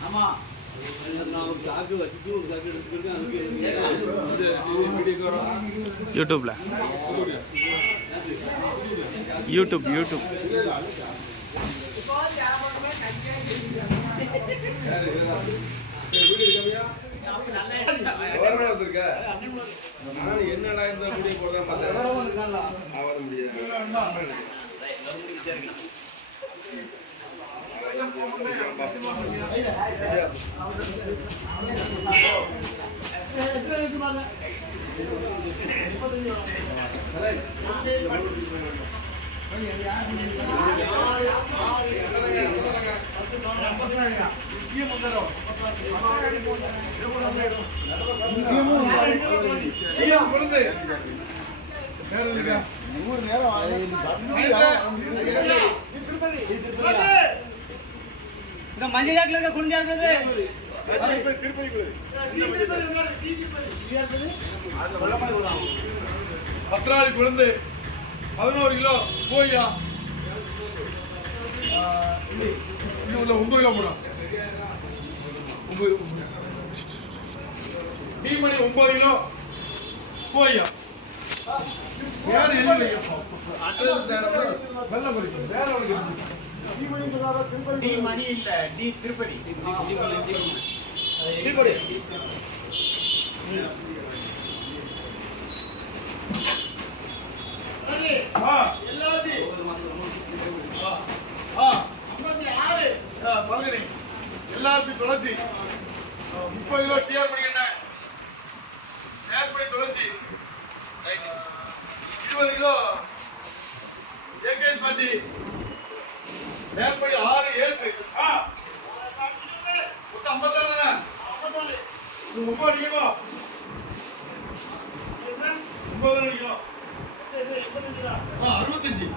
ஆமா யூடியூப்ல YouTube YouTube என்னடா இந்த முடிய போடுறேன் பார்த்தேன். அவர முடியாது. இந்த மஞ்சள் ஜாக்கில் இருக்க குழந்தையா இருக்கிறது திருப்பதி பத்திராளி குழந்தை பதினோரு கிலோ போய்யா இன்னும் ஒன்பது கிலோ போடும் ஒன்பது மீன்மணி ஒன்பது கிலோ போய்யா வேற வெள்ளம் குறிக்கும் வேற இல்ல டி திருப்பதி. ஆ, எல்லாருக்கும் துளசி. முப்பது கிலோ டிஆர் பண்ணிக்கிட்டேன் ஏற்படி துளசி. இருபது கிலோ. ஏகேஎஸ் பாட்டி. மேற்படி ஆறு ஏசு. மொத்தம் ஐம்பத்தாறு தானே? இது முப்பது அடிக்கணும் முப்பது அடிக்கணும் அறுபத்தஞ்சு.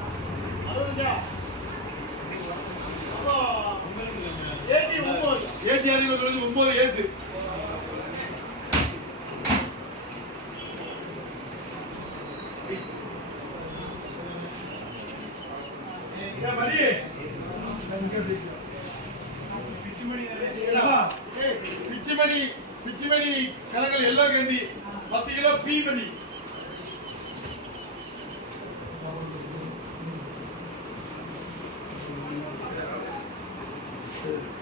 இருபது வந்து ஒன்பது ஏசு பிச்சுமணி பிச்சுமணி கலங்கள் எல்லோ கேந்தி பத்து கிலோ பீமதி Thank you.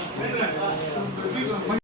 先生。